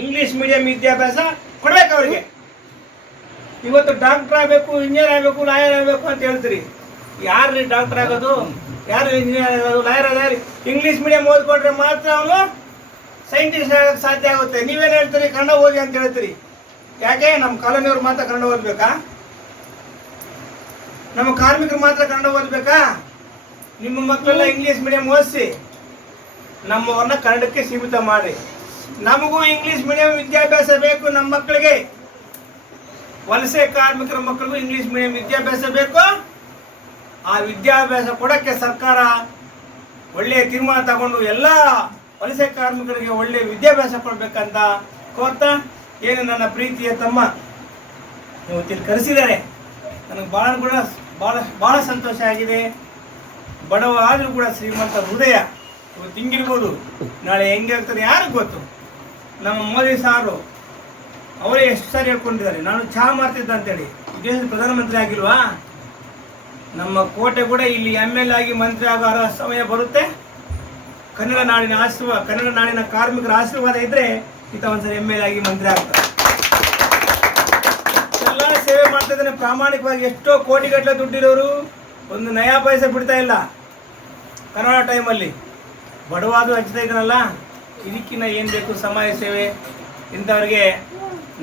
English medium ವಿದ್ಯಾಭ್ಯಾಸ ಕೊಡ್ಬೇಕು ಅವ್ರಿಗೆ. ಇವತ್ತು ಡಾಕ್ಟರ್ ಆಗಬೇಕು, ಇಂಜಿನಿಯರ್ ಆಗಬೇಕು, ಲಾಯರ್ ಆಗಬೇಕು ಅಂತ ಹೇಳ್ತೀರಿ. ಯಾರು ಡಾಕ್ಟರ್ ಆಗೋದು, ಯಾರು ಇಂಜಿನಿಯರ್ ಆಗೋದು, ಲಾಯರ್ ಆಗೋದು? ಇಂಗ್ಲಿಷ್ ಮೀಡಿಯಂ ಓದ್ಕೊಂಡ್ರೆ ಮಾತ್ರ ಅವನು ಸೈಂಟಿಸ್ಟ್ ಆಗೋಕ್ಕೆ ಸಾಧ್ಯ ಆಗುತ್ತೆ. ನೀವೇನು ಹೇಳ್ತೀರಿ? ಕನ್ನಡ ಓದಿ ಅಂತ ಹೇಳ್ತೀರಿ. ಯಾಕೆ? ನಮ್ಮ ಕಾಲೋನಿಯವ್ರು ಮಾತ್ರ ಕನ್ನಡ ಓದಬೇಕಾ? ನಮ್ಮ ಕಾರ್ಮಿಕರು ಮಾತ್ರ ಕನ್ನಡ ಓದಬೇಕಾ? ನಿಮ್ಮ ಮಕ್ಕಳೆಲ್ಲ ಇಂಗ್ಲೀಷ್ ಮೀಡಿಯಂ ಓದಿಸಿ ನಮ್ಮವ್ರನ್ನ ಕನ್ನಡಕ್ಕೆ ಸೀಮಿತ ಮಾಡಿ. ನಮಗೂ ಇಂಗ್ಲೀಷ್ ಮೀಡಿಯಂ ವಿದ್ಯಾಭ್ಯಾಸ ಬೇಕು. ನಮ್ಮ ಮಕ್ಕಳಿಗೆ, ವಲಸೆ ಕಾರ್ಮಿಕರ ಮಕ್ಕಳಿಗೂ ಇಂಗ್ಲೀಷ್ ಮೀಡಿಯಂ ವಿದ್ಯಾಭ್ಯಾಸ ಬೇಕು. ಆ ವಿದ್ಯಾಭ್ಯಾಸ ಕೊಡೋಕ್ಕೆ ಸರ್ಕಾರ ಒಳ್ಳೆಯ ತೀರ್ಮಾನ ತಗೊಂಡು ಎಲ್ಲ ವಲಸೆ ಕಾರ್ಮಿಕರಿಗೆ ಒಳ್ಳೆಯ ವಿದ್ಯಾಭ್ಯಾಸ ಕೊಡಬೇಕಂತ ಕೋರ್ತಾ, ಏನು ನನ್ನ ಪ್ರೀತಿಯ ತಮ್ಮ ಇವತ್ತಿಲ್ಲಿ ಕರೆಸಿದ್ದಾರೆ. ನನಗೆ ಭಾಳ ಸಂತೋಷ ಆಗಿದೆ. ಬಡವ ಆದರೂ ಕೂಡ ಶ್ರೀಮಂತ ಹೃದಯ. ಇವತ್ತು ಹಿಂಗಿರ್ಬೋದು, ನಾಳೆ ಹೆಂಗೆ ಆಗ್ತದೆ ಯಾರಿಗೆ ಗೊತ್ತು. ನಮ್ಮ ಮೋದಿ ಸಾರು ಅವರೇ ಎಷ್ಟು ಸಾರಿ ಹೇಳ್ಕೊಂಡಿದ್ದಾರೆ, ನಾನು ಚಹಾ ಮಾಡ್ತಿದ್ದೆ ಅಂತೇಳಿ. ಈ ದೇಶದ ಪ್ರಧಾನಮಂತ್ರಿ ಆಗಿಲ್ವಾ? ನಮ್ಮ ಕೋಟೆ ಕೂಡ ಇಲ್ಲಿ MLA ಆಗಿ ಮಂತ್ರಿ ಆಗೋ ಸಮಯ ಬರುತ್ತೆ. ಕನ್ನಡ ನಾಡಿನ ಕಾರ್ಮಿಕರ ಆಶೀರ್ವಾದ ಇದ್ದರೆ ಈತ ಒಂದ್ಸರಿ MLA ಆಗಿ ಮಂತ್ರಿ ಆಗ್ತಾರೆ. ಎಲ್ಲ ಸೇವೆ ಮಾಡ್ತಾ ಇದ್ದಾನೆ ಪ್ರಾಮಾಣಿಕವಾಗಿ. ಎಷ್ಟೋ ಕೋಟಿಗಟ್ಟಲೆ ದುಡ್ಡಿರೋರು ಒಂದು ನಯಾ ಪೈಸೆ ಬಿಡ್ತಾ ಇಲ್ಲ. ಕರೋನಾ ಟೈಮಲ್ಲಿ ಬಡವಾದು ಹಂಚ್ತಾ ಇದ್ದಾನಲ್ಲ, ಇದಕ್ಕಿನ್ನ ಏನು ಬೇಕು? ಸಮಾಜ ಸೇವೆ. ಇಂಥವ್ರಿಗೆ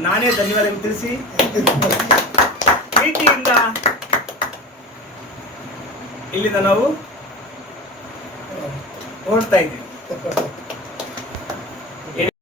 ನಾನೇ ಧನ್ಯವಾದ ತಿಳಿಸಿ ಪ್ರೀತಿಯಿಂದ ಇಲ್ಲಿಂದ ನಾವು ಹೊರಡ್ತಾ ಇದ್ದೀವಿ.